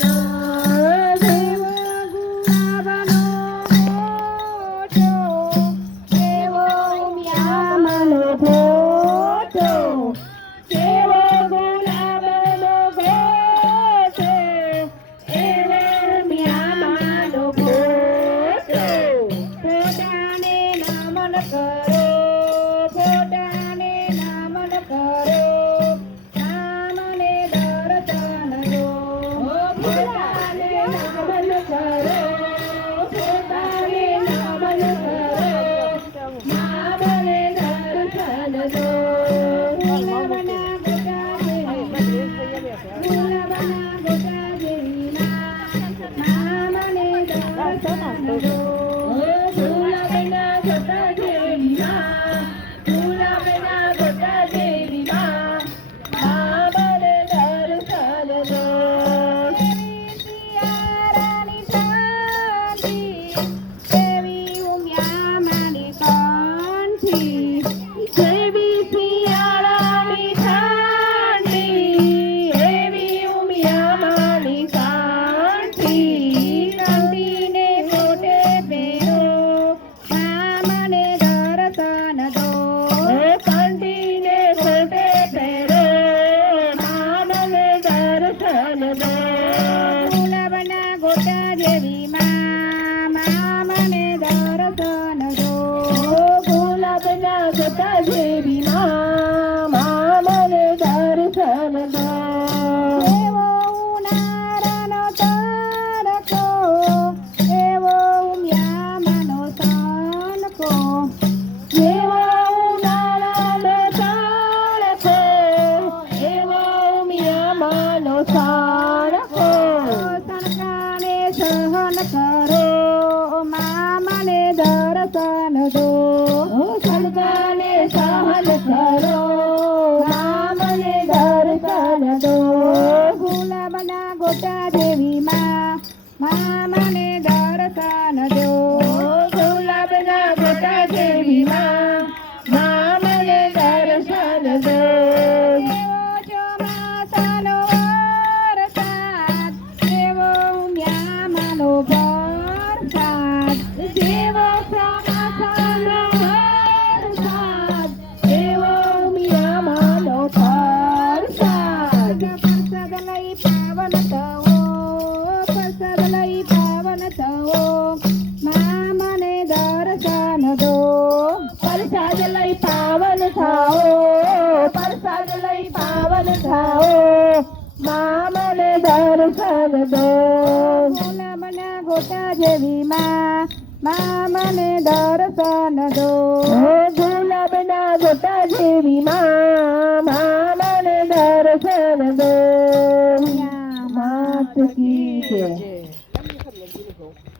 દો દેવો ગુલાબનો મોટો દેવો મ્યામનો ફોટો દેવો ગુલાબનો ફોટો એવો મ્યામનો ફોટો ફોટાને નમન કરો ફોટાને નમન કરો નામને દર્શન દો ફોટાને નમન કરો ફોટાને નમન કરો નામને દર્શન દો ગુલાબના ગોટા જેવી નામને દર્શન દો ગુલાબના ગોટા જેવી ગુલાબના ગોટા જેવી નામને દર્શન દો પિયારાની શાંતિ દેવી ઉમિયામાની કંઠી દેવી પિયારાની શાંતિ દેવી ઉમિયામાની કંઠી કંઠીને કોટે પહેરો નામને દર્શન દો કંઠીને કોટે પહેરો નામને દર્શન દો ગુલાબના ગોટા જેવી મામને દર્શન દો ગુલાબના ગોટા જેવી મામને દર્શન દો એવો ઉનાળાનો તડકો એવો ઉમિયામાનો તણકો એવો ઉનાળાનો તડકો એવો ઉમિયામાનો તણકો તણકાને સહન કરો મામાને દર્શન દો તણકાને સહન કરો મામાને દર્શન દો ગુલાબના ગોટા જેવી મામાને દર્શન દો ગુલાબના ગોટા જેવી મામાને દર્શન દો એવો ચોમાસાનો વરસાદ એવો ઉમિયામાનો વરસાદ જેવો ચોમાસાનો વરસાદ એવો ઉમિયામાનો વરસાદ પ્રસાદ લઈ પાવન થવો પ્રસાદ લઈ પાવન થવો મામાને દર્શન દો પ્રસાદ લઈ પાવન થાઓ પ્રસાદ લઈ પાવન થાઓ મામાને દર્શન દો ગુલાબના ગોટા જેવી મામાને દર્શન દો ગુલાબના ગોટા જેવી મામાને દર્શન દો માત કી જય